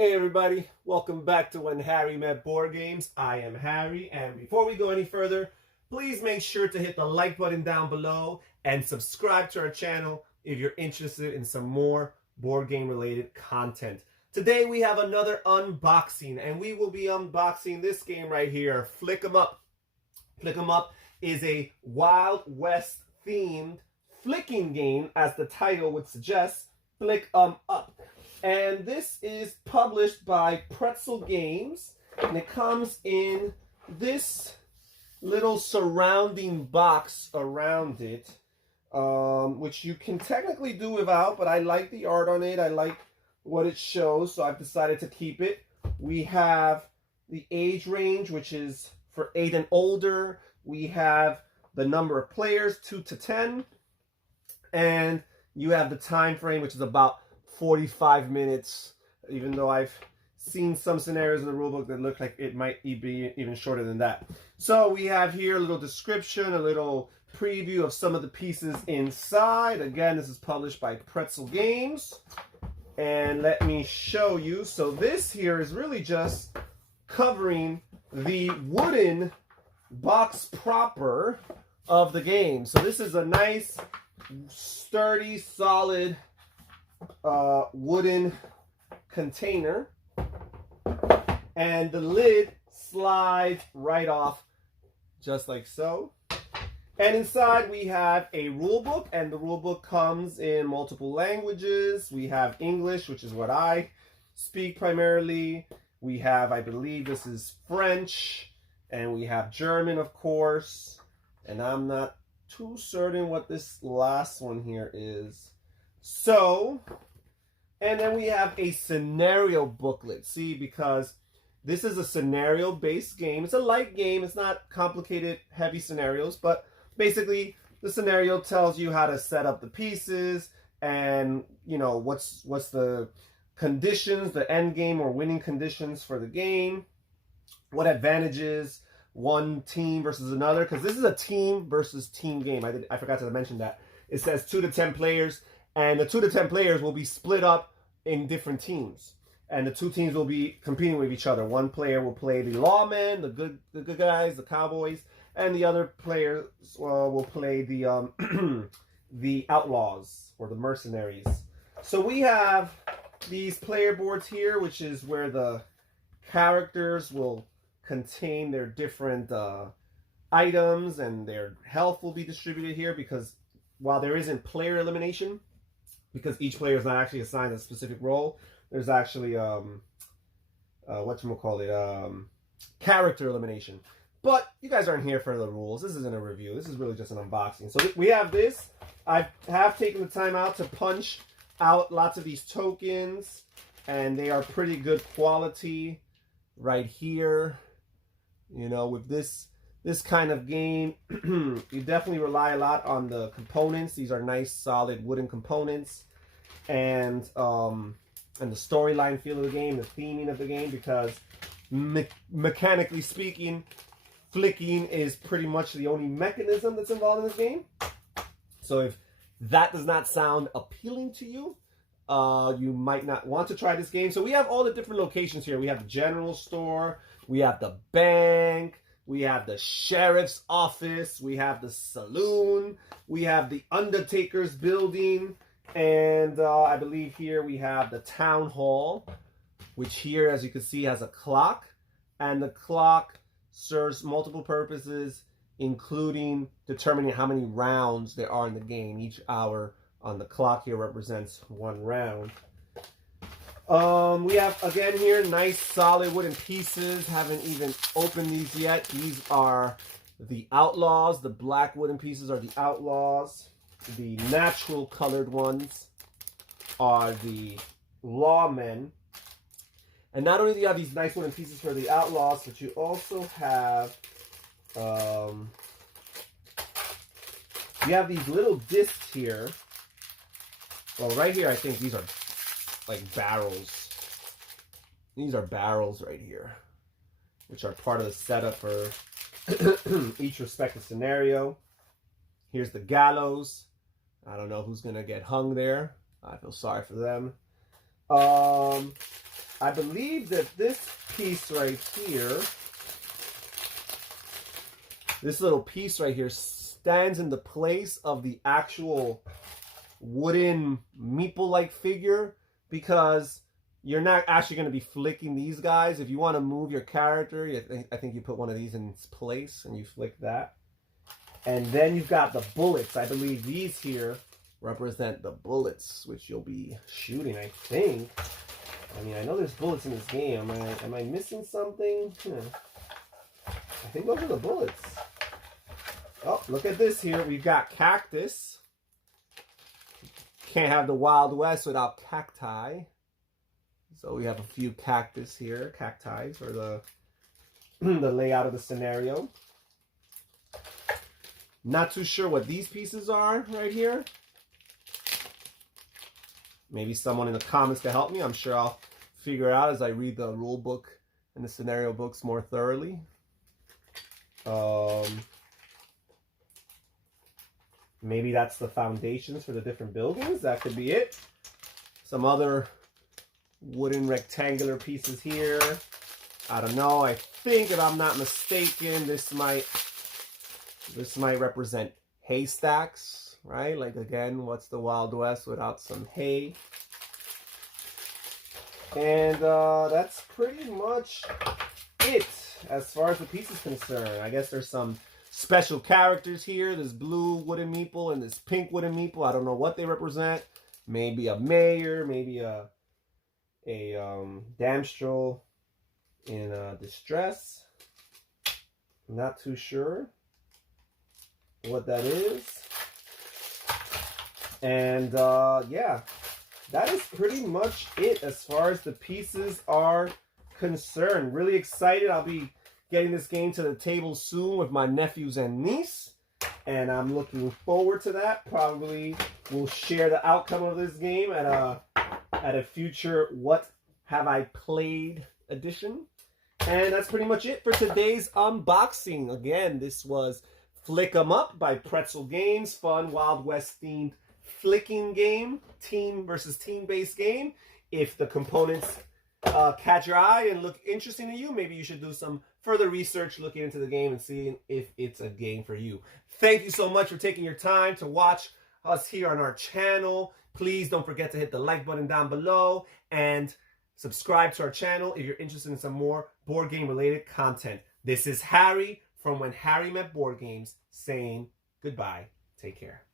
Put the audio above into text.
Hey everybody, welcome back to When Harry Met Board Games. I am Harry, and before we go any further, please make sure to hit the like button down below and subscribe to our channel if you're interested in some more board game related content. Today we have another unboxing, and we will be unboxing this game right here, Flick 'em Up. Flick 'em Up is a Wild West themed flicking game, as the title would suggest. Flick 'em Up. And this is published by Pretzel Games, and it comes in this little surrounding box around it, which you can technically do without, but I like the art on it. I like what it shows, so I've decided to keep it. We have the age range, which is for 8 and older. We have the number of players, 2 to 10, and you have the time frame, which is about 45 minutes, even though I've seen some scenarios in the rulebook that look like it might be even shorter than that. So we have here a little description, a little preview of some of the pieces inside. Again, this is published by Pretzel Games. And let me show you. So this here is really just covering the wooden box proper of the game. So this is a nice, sturdy, solid wooden container, and the lid slides right off just like so. And inside we have a rule book, and the rule book comes in multiple languages. We have English, which is what I speak primarily. We have, I believe this is French, and we have German, of course, and I'm not too certain what this last one here is. So, and then we have a scenario booklet. See, because this is a scenario-based game. It's a light game. It's not complicated, heavy scenarios, but basically the scenario tells you how to set up the pieces and, you know, what's the conditions, the end game or winning conditions for the game, what advantages one team versus another, because this is a team versus team game. I forgot to mention that. It says 2 to 10 players. And the 2 to 10 players will be split up in different teams. And the two teams will be competing with each other. One player will play the lawmen, the good guys, the cowboys. And the other players will play the, the outlaws or the mercenaries. So we have these player boards here, which is where the characters will contain their different items, and their health will be distributed here, because while there isn't player elimination, because each player is not actually assigned a specific role, there's actually character elimination. But you guys aren't here for the rules. This isn't a review. This is really just an unboxing. So we have this. I have taken the time out to punch out lots of these tokens, and they are pretty good quality right here. You know, with this kind of game, you definitely rely a lot on the components. These are nice, solid wooden components, and the storyline feel of the game, the theming of the game, because mechanically speaking, flicking is pretty much the only mechanism that's involved in this game. So if that does not sound appealing to you, you might not want to try this game. So we have all the different locations here. We have the general store, we have the bank, we have the sheriff's office, we have the saloon, we have the Undertaker's building, and I believe here we have the town hall, which here, as you can see, has a clock, and the clock serves multiple purposes, including determining how many rounds there are in the game. Each hour on the clock here represents 1 round. We have, again here, nice solid wooden pieces. Haven't even opened these yet. These are the outlaws. The black wooden pieces are the outlaws. The natural colored ones are the lawmen. And not only do you have these nice wooden pieces for the outlaws, but you also have you have these little discs here. Well, right here, I think these are like barrels. These are barrels right here, which are part of the setup for each respective scenario. Here's the gallows. I don't know who's going to get hung there. I feel sorry for them. I believe that this piece right here, this little piece right here stands in the place of the actual wooden meeple-like figure, because you're not actually going to be flicking these guys. If you want to move your character, I think you put one of these in its place and you flick that. And then you've got the bullets. I believe these here represent the bullets, which you'll be shooting, I think. I mean, I know there's bullets in this game. Am I missing something? I think those are the bullets. Oh, look at this here. We've got cactus. Can't have the Wild West without cacti. So we have a few cactus here, cacti for the layout of the scenario. Not too sure what these pieces are right here. Maybe someone in the comments can help me. I'm sure I'll figure it out as I read the rule book and the scenario books more thoroughly. Maybe that's the foundations for the different buildings. That could be it. Some other wooden rectangular pieces here. I don't know. I think, if I'm not mistaken, this might represent haystacks, right? Like, again, what's the Wild West without some hay? And that's pretty much it as far as the piece is concerned. I guess there's some special characters here. This blue wooden meeple and this pink wooden meeple. I don't know what they represent. Maybe a mayor, maybe a damsel in distress. I'm not too sure what that is. And yeah, that is pretty much it as far as the pieces are concerned. Really excited. I'll be getting this game to the table soon with my nephews and niece, and I'm looking forward to that. Probably will share the outcome of this game at a future What Have I Played edition. And that's pretty much it for today's unboxing. Again, this was Flick 'em Up by Pretzel Games. Fun Wild West themed flicking game, team versus team based game. If the components catch your eye and look interesting to you, maybe you should do some further research looking into the game and seeing if it's a game for you. Thank you so much for taking your time to watch us here on our channel. Please don't forget to hit the like button down below and subscribe to our channel if you're interested in some more board game related content. This is Harry from When Harry Met Board Games saying goodbye. Take care.